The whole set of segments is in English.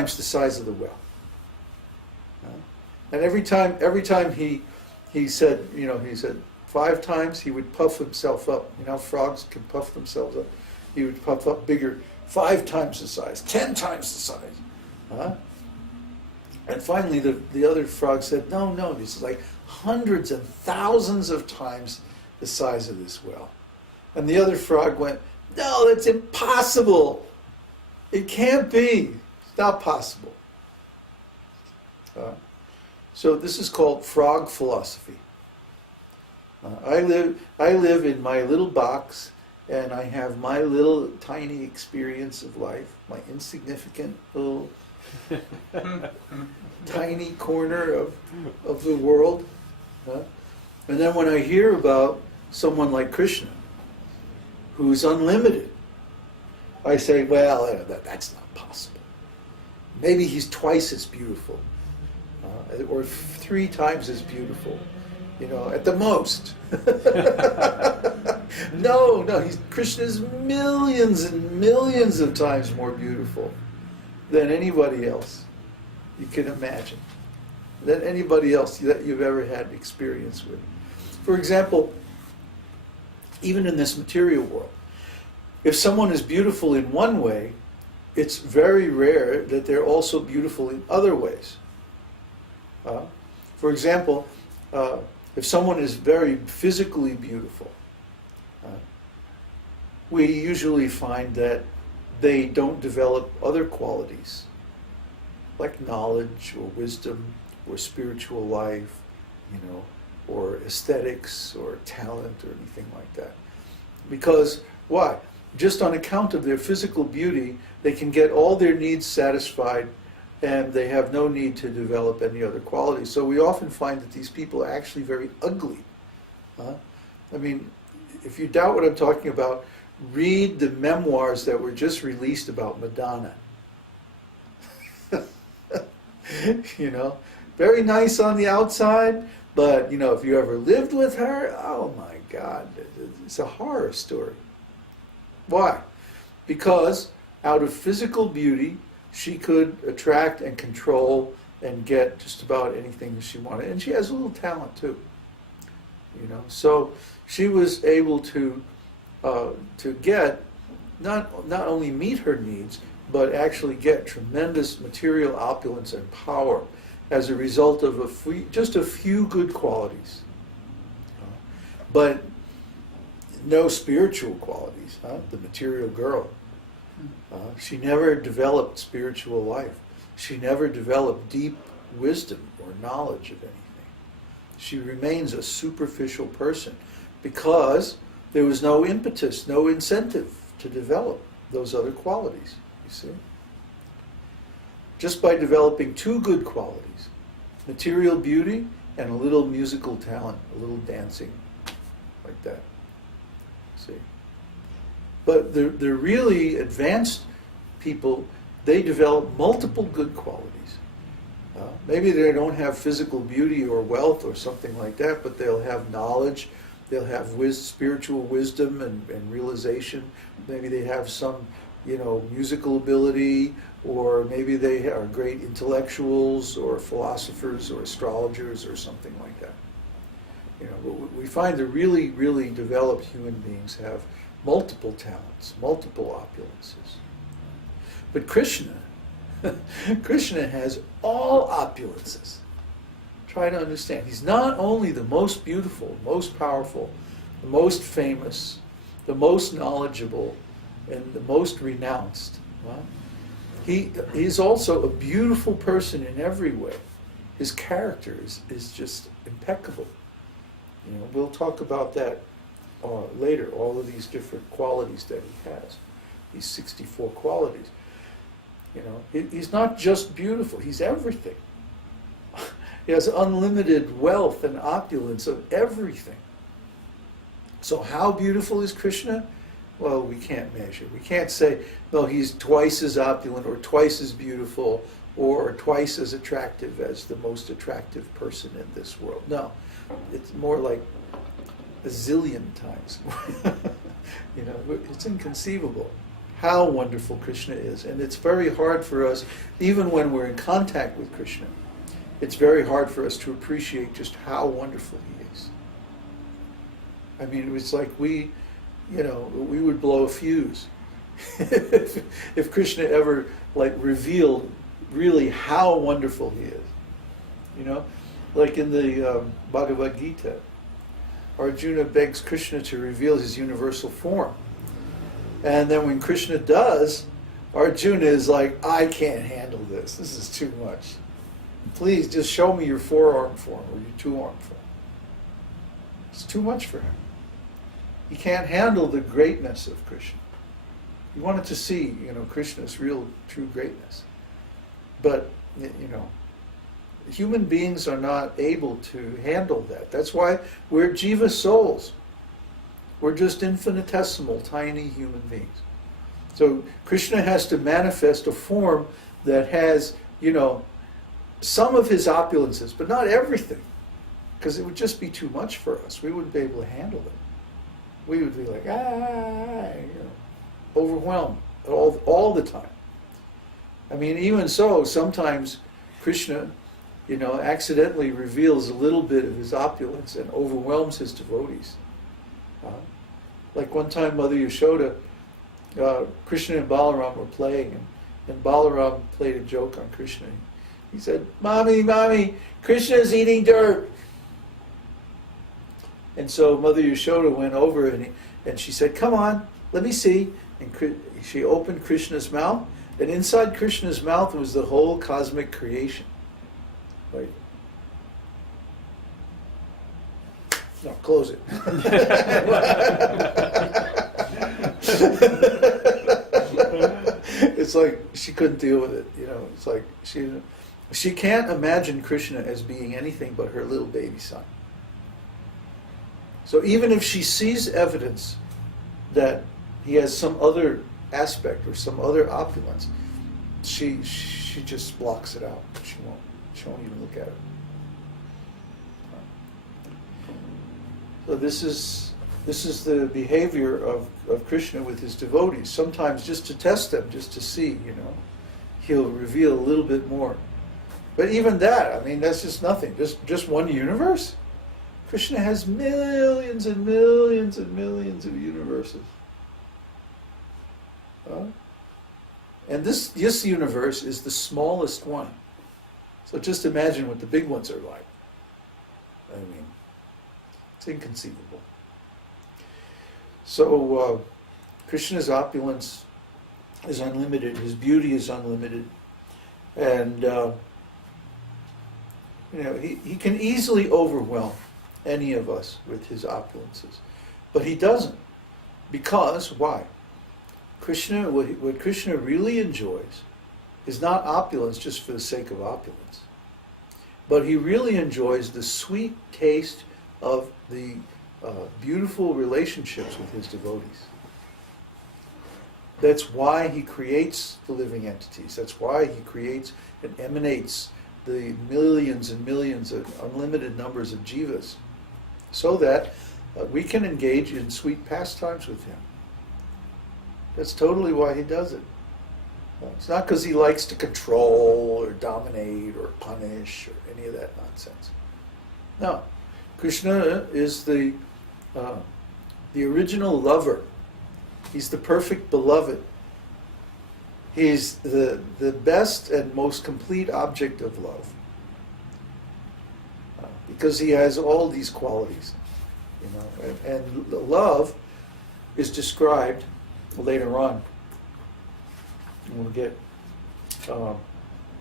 times the size of the well. And every time he said, he said 5 times, he would puff himself up. You know, frogs can puff themselves up. He would puff up bigger, 5 times the size, 10 times the size. And finally, the other frog said, no, this is like hundreds and thousands of times the size of this well. And the other frog went, no, that's impossible. It can't be. It's not possible. So this is called frog philosophy. I live in my little box, and I have my little tiny experience of life, my insignificant little tiny corner of the world. And then when I hear about someone like Kṛṣṇa, who's unlimited, I say, well, that's not possible. Maybe he's twice as beautiful, or 3 times as beautiful, at the most. No, Krishna's millions and millions of times more beautiful than anybody else you can imagine, than anybody else that you've ever had experience with. For example, even in this material world, if someone is beautiful in one way, it's very rare that they're also beautiful in other ways. For example, if someone is very physically beautiful, we usually find that they don't develop other qualities, like knowledge or wisdom or spiritual life, or aesthetics or talent or anything like that. Because, why? Just on account of their physical beauty, they can get all their needs satisfied, and they have no need to develop any other qualities. So we often find that these people are actually very ugly. I mean, if you doubt what I'm talking about, read the memoirs that were just released about Madonna. Very nice on the outside, but if you ever lived with her, oh my God, it's a horror story. Why? Because out of physical beauty, she could attract and control and get just about anything that she wanted. And she has a little talent too. So she was able to get, not only meet her needs, but actually get tremendous material opulence and power as a result of just a few good qualities. But no spiritual qualities, the material girl. She never developed spiritual life. She never developed deep wisdom or knowledge of anything. She remains a superficial person because there was no impetus, no incentive to develop those other qualities, you see. Just by developing 2 good qualities, material beauty and a little musical talent, a little dancing, like that. See? But the really advanced people, they develop multiple good qualities. Maybe they don't have physical beauty or wealth or something like that, but they'll have knowledge, they'll have spiritual wisdom and realization. Maybe they have some, musical ability, or maybe they are great intellectuals or philosophers or astrologers or something like that. But we find the really, really developed human beings have multiple talents, multiple opulences. But Kṛṣṇa has all opulences. Try to understand. He's not only the most beautiful, most powerful, the most famous, the most knowledgeable, and the most renounced. He's also a beautiful person in every way. His character is just impeccable. We'll talk about that later, all of these different qualities that he has, these 64 qualities. He's not just beautiful, he's everything. He has unlimited wealth and opulence of everything. So how beautiful is Kṛṣṇa? Well, we can't measure. We can't say, no, he's twice as opulent or twice as beautiful or twice as attractive as the most attractive person in this world. No, it's more like a zillion times. It's inconceivable how wonderful Krishna is. And it's very hard for us, even when we're in contact with Krishna, it's very hard for us to appreciate just how wonderful he is. I mean, it's like we would blow a fuse if Krishna ever revealed really how wonderful he is. Like in the Bhagavad-gītā, Arjuna begs Krishna to reveal his universal form. And then when Krishna does, Arjuna is like, I can't handle this. This is too much. Please just show me your four-armed form or your two-armed form. It's too much for him. He can't handle the greatness of Krishna. He wanted to see, Krishna's real, true greatness. But, human beings are not able to handle that. That's why we're jiva souls. We're just infinitesimal, tiny human beings. So Krishna has to manifest a form that has, some of his opulences, but not everything. Because it would just be too much for us. We wouldn't be able to handle it. We would be like, overwhelmed all the time. I mean, even so, sometimes Krishna, accidentally reveals a little bit of his opulence and overwhelms his devotees. Like one time, Mother Yashoda, Krishna and Balaram were playing, and Balaram played a joke on Krishna. He said, Mommy, Krishna's eating dirt. And so Mother Yashoda went over and she said, come on, let me see. And she opened Krishna's mouth, and inside Krishna's mouth was the whole cosmic creation. Right? No, close it. It's like she couldn't deal with it. It's like she can't imagine Krishna as being anything but her little baby son. So even if she sees evidence that he has some other aspect or some other opulence, she just blocks it out. She won't even look at it. So this is the behavior of Krishna with his devotees. Sometimes just to test them, just to see, he'll reveal a little bit more. But even that, I mean, that's just nothing. Just one universe. Krishna has millions and millions and millions of universes. And this universe is the smallest one. So just imagine what the big ones are like. I mean, it's inconceivable. So Krishna's opulence is unlimited. His beauty is unlimited. And he can easily overwhelm any of us with his opulences. But he doesn't. Because, why? What Krishna really enjoys is not opulence just for the sake of opulence. But he really enjoys the sweet taste of the beautiful relationships with his devotees. That's why he creates the living entities. That's why he creates and emanates the millions and millions of unlimited numbers of jivas, so that we can engage in sweet pastimes with him. That's totally why he does it. It's not because he likes to control or dominate or punish or any of that nonsense. No. Krishna is the original lover. He's the perfect beloved. He's the best and most complete object of love. Because he has all these qualities. And love is described later on. And we'll get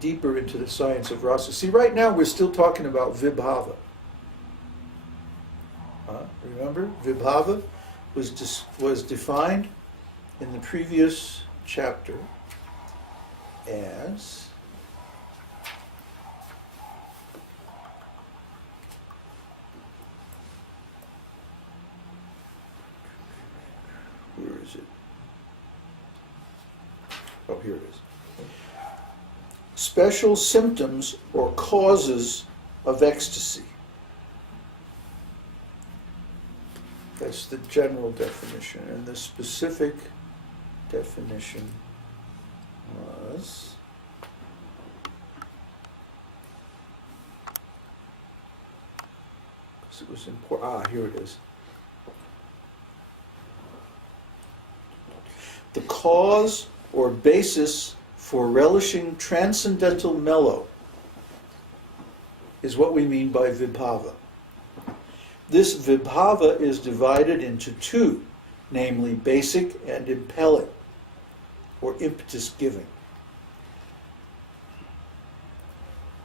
deeper into the science of rasa. See, right now we're still talking about vibhava. Remember, vibhava was defined in the previous chapter as where is it? Oh, here it is. Special symptoms or causes of ecstasy. That's the general definition. And the specific definition was it was important. Here it is. The cause or basis for relishing transcendental mellow is what we mean by vibhava. This vibhava is divided into two, namely basic and impelling, or impetus giving.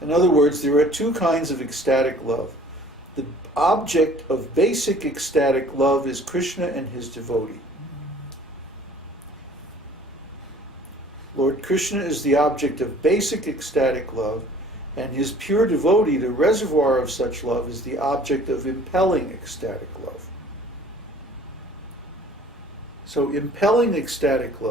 In other words, there are two kinds of ecstatic love. The object of basic ecstatic love is Kṛṣṇa and his devotee. Lord Kṛṣṇa is the object of basic ecstatic love, and his pure devotee, the reservoir of such love, is the object of impelling ecstatic love. So impelling ecstatic love